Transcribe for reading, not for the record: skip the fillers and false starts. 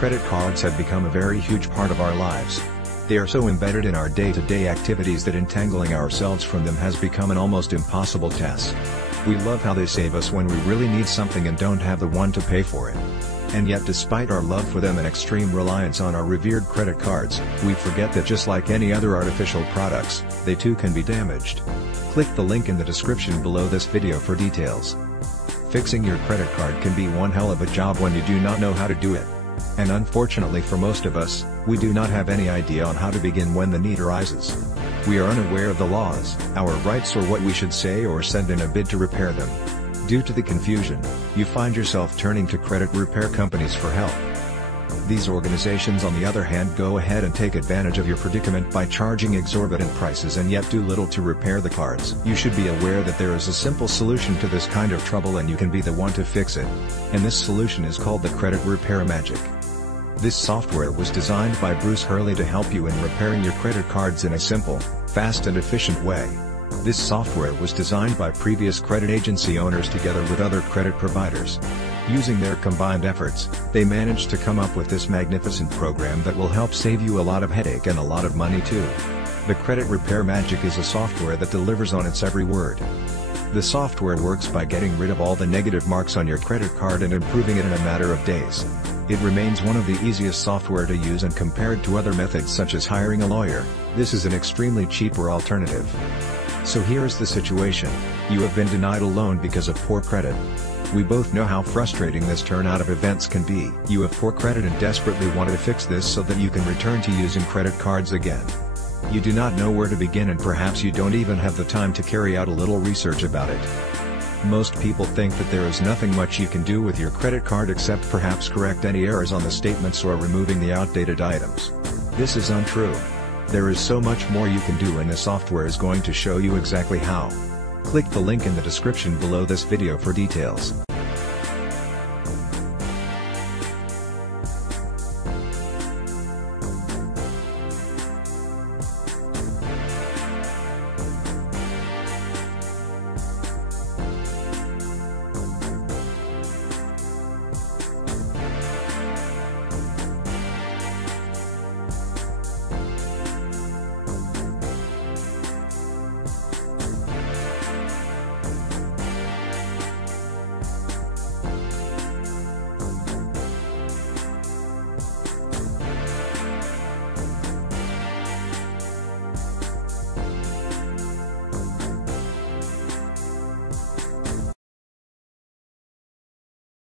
Credit cards have become a very huge part of our lives. They are so embedded in our day-to-day activities that entangling ourselves from them has become an almost impossible task. We love how they save us when we really need something and don't have the one to pay for it. And yet, despite our love for them and extreme reliance on our revered credit cards, we forget that just like any other artificial products, they too can be damaged. Click the link in the description below this video for details. Fixing your credit card can be one hell of a job when you do not know how to do it. And unfortunately for most of us, we do not have any idea on how to begin when the need arises. We are unaware of the laws, our rights, or what we should say or send in a bid to repair them. Due to the confusion, you find yourself turning to credit repair companies for help. These organizations, on the other hand, go ahead and take advantage of your predicament by charging exorbitant prices and yet do little to repair the cards. You should be aware that there is a simple solution to this kind of trouble and you can be the one to fix it. And this solution is called the Credit Repair Magic. This software was designed by Bruce Hurley to help you in repairing your credit cards in a simple, fast and efficient way. This software was designed by previous credit agency owners together with other credit providers. Using their combined efforts, they managed to come up with this magnificent program that will help save you a lot of headache and a lot of money too. The Credit Repair Magic is a software that delivers on its every word. The software works by getting rid of all the negative marks on your credit card and improving it in a matter of days. It remains one of the easiest software to use, and compared to other methods such as hiring a lawyer, this is an extremely cheaper alternative. So here is the situation: you have been denied a loan because of poor credit. We both know how frustrating this turnout of events can be. You have poor credit and desperately want to fix this so that you can return to using credit cards again. You do not know where to begin, and perhaps you don't even have the time to carry out a little research about it. Most people think that there is nothing much you can do with your credit card except perhaps correct any errors on the statements or removing the outdated items. This is untrue. There is so much more you can do, and the software is going to show you exactly how. Click the link in the description below this video for details.